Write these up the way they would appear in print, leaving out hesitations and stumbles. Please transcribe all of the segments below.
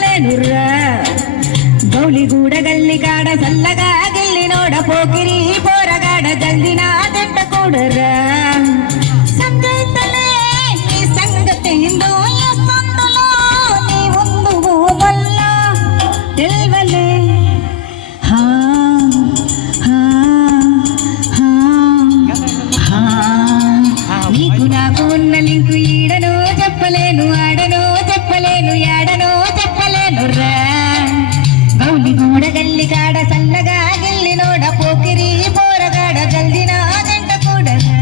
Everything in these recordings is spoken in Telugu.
చెప్పలేనుర్రా గౌలిగూడ గల్లిగాడ సల్లగా గిల్లినోడ పోకిరి పోరగాడ జల్దిన జంట కూడరా సంగతలే నీ సంగతి ఏందో సందులో నీ ముందు వల్ల తెల్వలే హా హా హా హా నీకు నాకు ఉన్న లింకు ఈడను చెప్పలేను ఆడను చెప్పలేను యాడను చెప్పలేను రా గౌలిగూడ గల్లిగాడ సల్లగా గిల్లినోడ పోకిరి పోరగాడ జల్దిన జంట కూడరా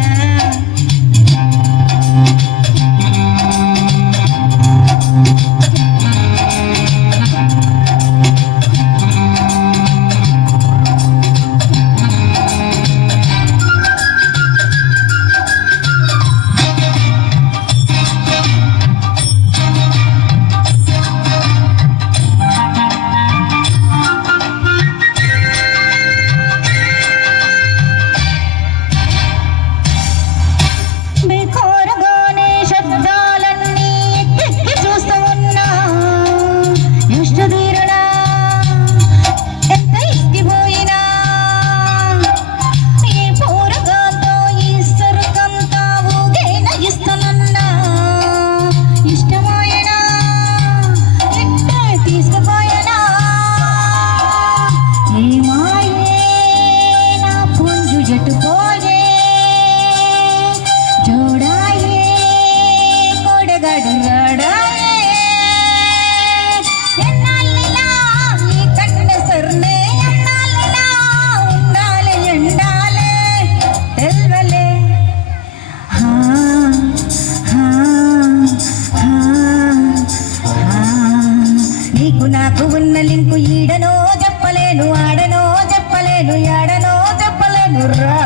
నాకు ఉన్న లింకు ఈడనో చెప్పలేను ఆడనో చెప్పలేను యాడనో చెప్పలేను రా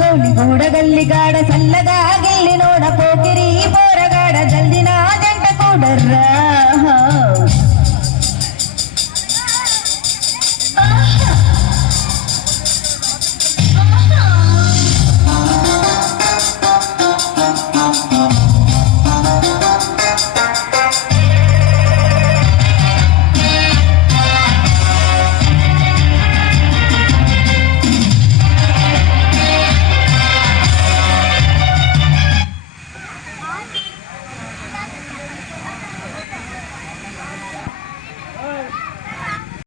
గౌలిగూడ గల్లిగాడ సల్లగా గిల్లినోడ పోకిరి పోరగాడ జల్దిన జంట కూడర్రా